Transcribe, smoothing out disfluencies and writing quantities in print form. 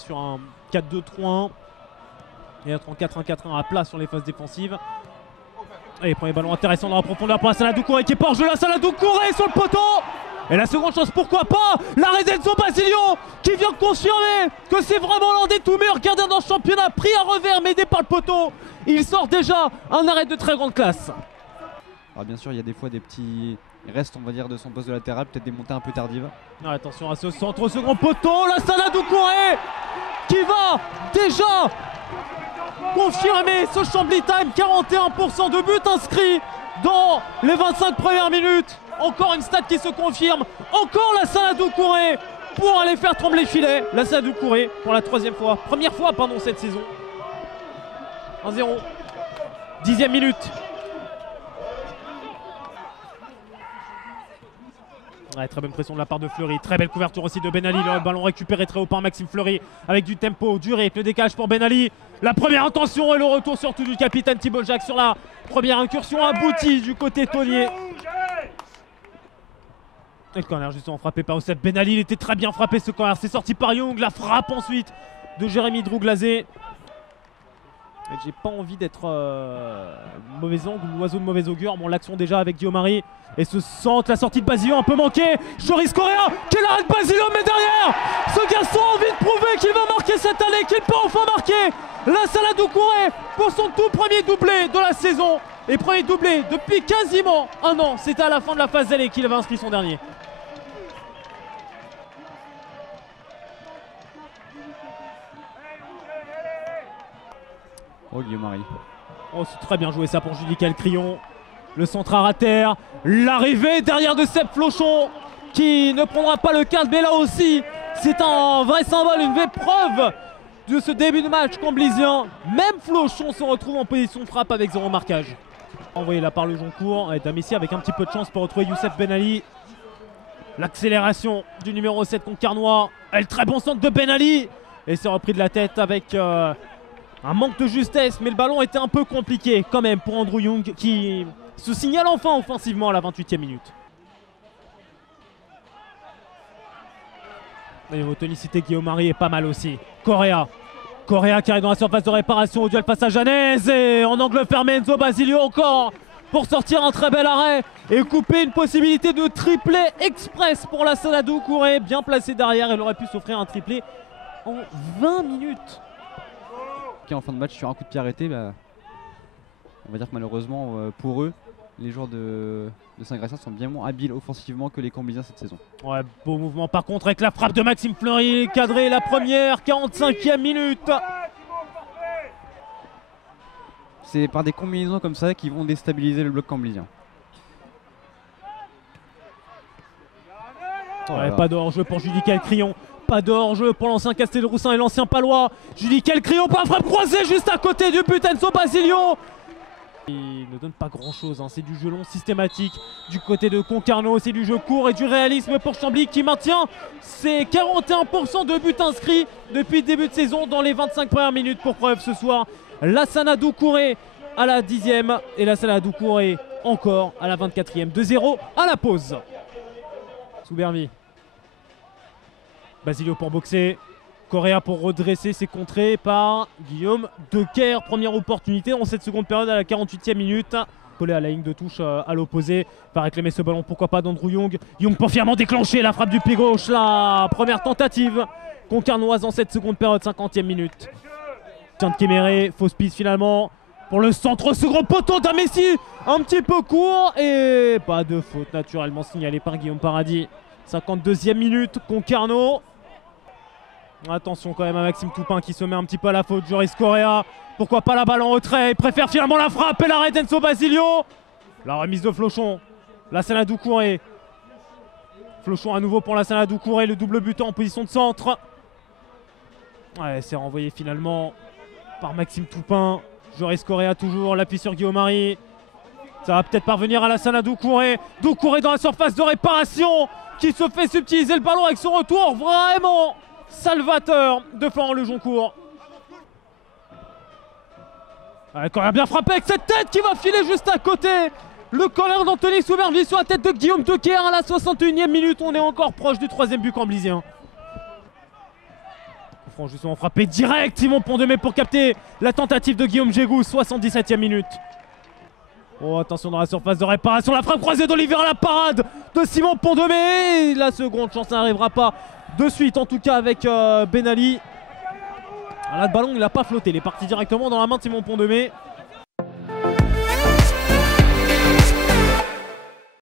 sur un 4-2-3-1 et être en 4-1-4-1 à plat sur les phases défensives. Et premier ballon intéressant dans la profondeur pour la Lassana Doucouré qui est pas hors jeu. La Lassana Doucouré sur le poteau. Et la seconde chance, pourquoi pas, l'arrêt d'Enzo Basilio qui vient confirmer que c'est vraiment l'un des tout meilleurs gardiens dans ce championnat, pris à revers mais aidé par le poteau. Il sort déjà un arrêt de très grande classe. Alors bien sûr il y a des fois des petits restes on va dire de son poste de latéral, peut-être des montées un peu tardives. Ah, attention à ce centre au second poteau, la Lassana Doucouré qui va déjà confirmer ce Chambly Time, 41% de buts inscrits dans les 25 premières minutes. Encore une stat qui se confirme, encore la Lassana Doucouré pour aller faire trembler le filet. La Lassana Doucouré pour la première fois pardon, cette saison. 1-0, 10e minute. Ouais, très bonne pression de la part de Fleury, très belle couverture aussi de Ben Ali, le ballon récupéré très haut par Maxime Fleury avec du tempo, du rythme, le décalage pour Ben Ali. La première intention et le retour surtout du capitaine Thibault Jacques sur la première incursion aboutie du côté taulier. Et le corner justement frappé par Oussef Ben Ali, il était très bien frappé ce corner, c'est sorti par Young, la frappe ensuite de Jérémy Drouglazé. J'ai pas envie d'être mauvais angle ou oiseau de mauvais augure. Bon, l'action déjà avec Guillaume Marie et ce centre, la sortie de Basilio un peu manquée. Joris Correa, quel arrêt de Basilio, mais derrière ce garçon a envie de prouver qu'il va marquer cette année, qu'il peut enfin marquer. La Lassana Doucouré pour son tout premier doublé de la saison et premier doublé depuis quasiment un an. C'était à la fin de la phase allée qu'il avait inscrit son dernier. Oh Guillaume Marie. Oh, c'est très bien joué ça pour Julie Calcrion. Le centre à terre, l'arrivée derrière de Seb Flochon qui ne prendra pas le quart, mais là aussi c'est un vrai symbole, une vraie preuve de ce début de match comblisien. Même Flochon se retrouve en position de frappe avec 0 marquage. Envoyé là par le Joncourt et Damissi avec un petit peu de chance pour retrouver Youssef Ben Ali. L'accélération du numéro 7 Concarnois. Et le très bon centre de Ben Ali. Et c'est repris de la tête avec un manque de justesse, mais le ballon était un peu compliqué quand même pour Andrew Young qui se signale enfin offensivement à la 28e minute. Et niveau tonicité, Guillaume Marie est pas mal aussi. Correa qui arrive dans la surface de réparation au duel face à Janez et en angle fermé Enzo Basilio encore pour sortir un très bel arrêt et couper une possibilité de triplé express pour la Lassana Doucouré, bien placé derrière. Elle aurait pu s'offrir un triplé en 20 minutes. En fin de match sur un coup de pied arrêté, bah, on va dire que malheureusement pour eux, les joueurs de Saint-Gratien sont bien moins habiles offensivement que les Camblisiens cette saison. Ouais, beau mouvement par contre avec la frappe de Maxime Fleury, cadré la première, 45e minute. C'est par des combinaisons comme ça qui vont déstabiliser le bloc camblisien. Ouais, pas de hors-jeu pour Julie Calcrion. Pas de hors-jeu pour l'ancien Castelroussin et l'ancien Palois. Julie Calcrion, pas frappe croisée juste à côté du but Enzo Basilio. Il ne donne pas grand-chose, hein. C'est du jeu long systématique du côté de Concarneau. C'est du jeu court et du réalisme pour Chambly qui maintient ses 41% de buts inscrits depuis le début de saison dans les 25 premières minutes. Pour preuve ce soir, la Lassana Doucouré à la 10e et la Lassana Doucouré encore à la 24e. 2-0 à la pause. Soubervi. Basilio pour boxer, Correa pour redresser, c'est contré par Guillaume Decker. Première opportunité en cette seconde période à la 48e minute. Collé à la ligne de touche à l'opposé, va réclamer ce ballon, pourquoi pas d'Andrew Young. Young pour fièrement déclencher la frappe du pied gauche, la première tentative concarnoise en cette seconde période, 50e minute. Tiens de Kéméré, fausse piste finalement pour le centre au second poteau d'un Messi, un petit peu court et pas de faute naturellement signalée par Guillaume Paradis. 52e minute, Concarneau. Attention quand même à Maxime Toupin qui se met un petit peu à la faute. Joris Correa, pourquoi pas la balle en retrait. Il préfère finalement la frappe et l'arrêt d'Enzo Basilio. La remise de Flochon. La Lassana Doucouré. Flochon à nouveau pour la Lassana Doucouré. Le double buteur en position de centre. Ouais, c'est renvoyé finalement par Maxime Toupin. Joris Correa toujours, l'appui sur Guillaume Marie. Ça va peut-être parvenir à la Lassana Doucouré. Doucouré dans la surface de réparation qui se fait subtiliser le ballon avec son retour vraiment salvateur de Florent Le Joncourt. Correa bien frappé avec cette tête qui va filer juste à côté. Le corner d'Anthony Soubervi sur la tête de Guillaume Decker à la 61e minute. On est encore proche du 3e but camblisien. Franc justement frappé direct, Simon Pondemé pour capter la tentative de Guillaume Jégou, 77e minute. Oh attention dans la surface de réparation, la frappe croisée d'Olivier à la parade de Simon Pondemé. La seconde chance n'arrivera pas de suite en tout cas avec Ben Ali. Là le ballon il n'a pas flotté, il est parti directement dans la main de Simon Pondemé.